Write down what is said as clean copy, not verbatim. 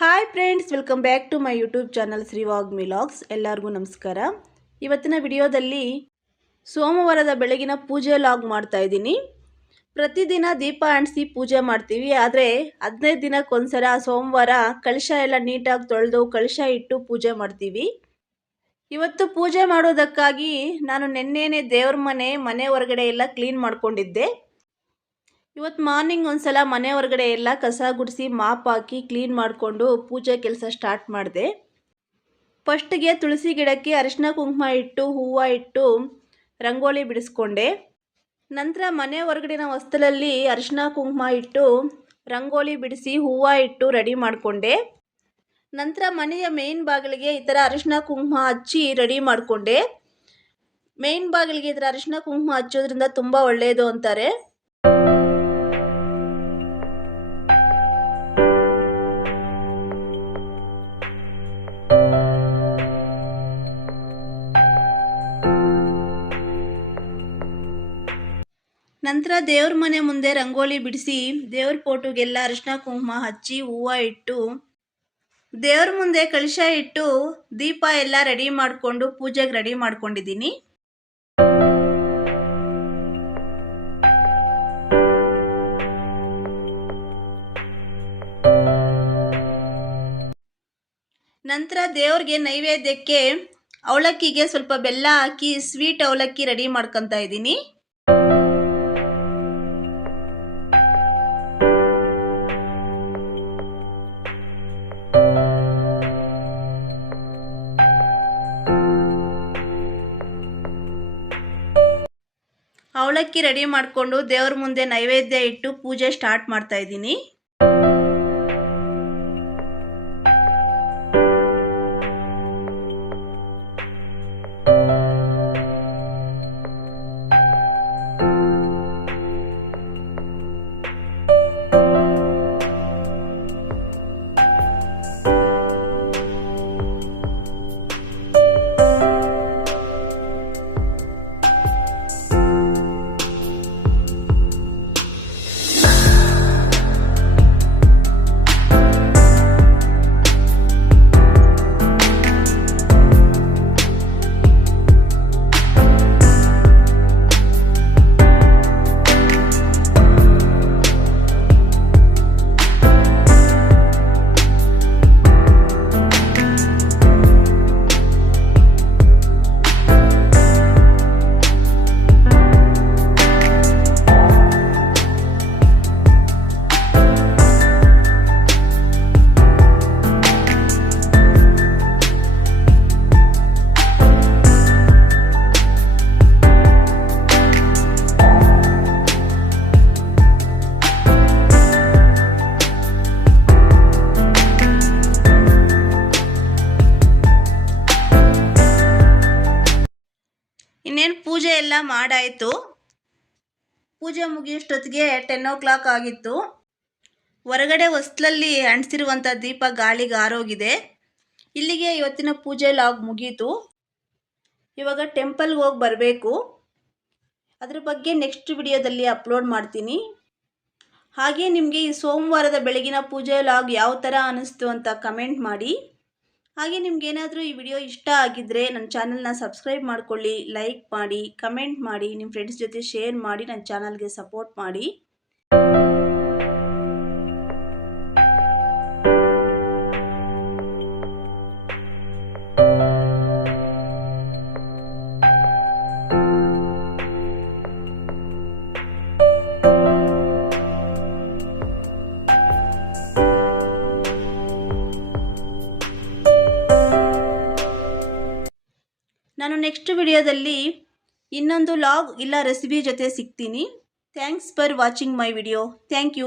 Hi friends, welcome back to my YouTube channel ಶ್ರೀವಾಗ್ ಮಿಲಾಗ್ಸ್. ಎಲ್ಲರಿಗೂ ನಮಸ್ಕಾರ. ಇವತ್ತಿನ ವಿಡಿಯೋದಲ್ಲಿ ಸೋಮವಾರದ ಬೆಳಗಿನ ಪೂಜೆ ಲಾಗ್ ಮಾಡ್ತಾ ಇದ್ದೀನಿ. ಪ್ರತಿದಿನ ದೀಪ ಅಂಟಿಸಿ ಪೂಜೆ ಮಾಡ್ತೀವಿ, ಆದರೆ 15 ದಿನಕ್ಕೊಂದ್ಸಲ ಸೋಮವಾರ ಕಳಶ ಎಲ್ಲ ನೀಟಾಗಿ ತೊಳೆದು ಕಳಶ ಇಟ್ಟು ಪೂಜೆ ಮಾಡ್ತೀವಿ. ಇವತ್ತು ಪೂಜೆ ಮಾಡೋದಕ್ಕಾಗಿ ನಾನು ನೆನ್ನೆನೇ ದೇವ್ರ ಮನೆ ಹೊರಗಡೆ ಎಲ್ಲ ಕ್ಲೀನ್ ಮಾಡ್ಕೊಂಡಿದ್ದೆ. ಇವತ್ತು ಮಾರ್ನಿಂಗ್ ಒಂದ್ಸಲ ಮನೆ ಹೊರಗಡೆ ಎಲ್ಲ ಕಸ ಗುಡಿಸಿ ಮಾಪ್ ಹಾಕಿ ಕ್ಲೀನ್ ಮಾಡಿಕೊಂಡು ಪೂಜೆ ಕೆಲಸ ಸ್ಟಾರ್ಟ್ ಮಾಡಿದೆ. ಫಸ್ಟ್ಗೆ ತುಳಸಿ ಗಿಡಕ್ಕೆ ಅರಿಶಿನ ಕುಂಕುಮ ಇಟ್ಟು ಹೂವು ಇಟ್ಟು ರಂಗೋಲಿ ಬಿಡಿಸ್ಕೊಂಡೆ. ನಂತರ ಮನೆ ಹೊರಗಡೆನ ಹೊಸ್ತಲಲ್ಲಿ ಅರಿಶಿನ ಕುಂಕುಮ ಇಟ್ಟು ರಂಗೋಲಿ ಬಿಡಿಸಿ ಹೂವು ಇಟ್ಟು ರೆಡಿ ಮಾಡಿಕೊಂಡೆ. ನಂತರ ಮನೆಯ ಮೇನ್ ಬಾಗಿಲಿಗೆ ಈ ಥರ ಅರಿಶಿನ ಕುಂಕುಮ ಹಚ್ಚಿ ರೆಡಿ ಮಾಡಿಕೊಂಡೆ. ಮೇನ್ ಬಾಗಿಲಿಗೆ ಈ ಥರ ಅರಿಶಿನ ಕುಂಕುಮ ಹಚ್ಚೋದ್ರಿಂದ ತುಂಬ ಒಳ್ಳೆಯದು ಅಂತಾರೆ. ನಂತರ ದೇವ್ರ ಮನೆ ಮುಂದೆ ರಂಗೋಲಿ ಬಿಡಿಸಿ ದೇವ್ರ ಫೋಟೋಗೆಲ್ಲ ಅರಿಶಿನ ಕುಂಕುಮ ಹಚ್ಚಿ ಹೂವು ಇಟ್ಟು ದೇವ್ರ ಮುಂದೆ ಕಳಶ ಇಟ್ಟು ದೀಪ ಎಲ್ಲ ರೆಡಿ ಮಾಡಿಕೊಂಡು ಪೂಜೆಗೆ ರೆಡಿ ಮಾಡ್ಕೊಂಡಿದ್ದೀನಿ. ನಂತರ ದೇವ್ರಿಗೆ ನೈವೇದ್ಯಕ್ಕೆ ಅವಲಕ್ಕಿಗೆ ಸ್ವಲ್ಪ ಬೆಲ್ಲ ಹಾಕಿ ಸ್ವೀಟ್ ಅವಲಕ್ಕಿ ರೆಡಿ ಮಾಡ್ಕೊತಾ ಇದ್ದೀನಿ. ಅವಲಕ್ಕಿ ರೆಡಿ ಮಾಡಿಕೊಂಡು ದೇವ್ರ ಮುಂದೆ ನೈವೇದ್ಯ ಇಟ್ಟು ಪೂಜೆ ಸ್ಟಾರ್ಟ್ ಮಾಡ್ತಾ ಇದ್ದೀನಿ. ಇನ್ನೇನು ಪೂಜೆ ಎಲ್ಲ ಮಾಡಾಯಿತು. ಪೂಜೆ ಮುಗಿಯೋಷ್ಟೊತ್ತಿಗೆ 10 o'clock ಆಗಿತ್ತು. ಹೊರಗಡೆ ಹೊಸ್ಲಲ್ಲಿ ಅಂಟಿಸಿರುವಂಥ ದೀಪ ಗಾಳಿಗೆ ಆರೋಗಿದೆ. ಇಲ್ಲಿಗೆ ಇವತ್ತಿನ ಪೂಜೆ ಲಾಗ್ ಮುಗೀತು. ಇವಾಗ ಟೆಂಪಲ್ಗೆ ಹೋಗಿ ಬರಬೇಕು. ಅದ್ರ ಬಗ್ಗೆ ನೆಕ್ಸ್ಟ್ ವಿಡಿಯೋದಲ್ಲಿ ಅಪ್ಲೋಡ್ ಮಾಡ್ತೀನಿ. ಹಾಗೆ ನಿಮಗೆ ಈ ಸೋಮವಾರದ ಬೆಳಗಿನ ಪೂಜೆ ಲಾಗ್ ಯಾವ ಥರ ಅನ್ನಿಸ್ತು ಅಂತ ಕಮೆಂಟ್ ಮಾಡಿ. ಹಾಗೆ ನಿಮ್ಗೇನಾದರೂ ಈ ವಿಡಿಯೋ ಇಷ್ಟ ಆಗಿದ್ದರೆ ನನ್ನ ಚಾನಲ್ನ ಸಬ್ಸ್ಕ್ರೈಬ್ ಮಾಡ್ಕೊಳ್ಳಿ, ಲೈಕ್ ಮಾಡಿ, ಕಮೆಂಟ್ ಮಾಡಿ, ನಿಮ್ಮ ಫ್ರೆಂಡ್ಸ್ ಜೊತೆ ಶೇರ್ ಮಾಡಿ, ನನ್ನ ಚಾನಲ್ಗೆ ಸಪೋರ್ಟ್ ಮಾಡಿ. ನಾನು ನೆಕ್ಸ್ಟ್ ವಿಡಿಯೋದಲ್ಲಿ ಇನ್ನೊಂದು ಲಾಗ್ ಇಲ್ಲ ರೆಸಿಪಿ ಜೊತೆ ಸಿಗ್ತೀನಿ. Thanks for watching my video. Thank you.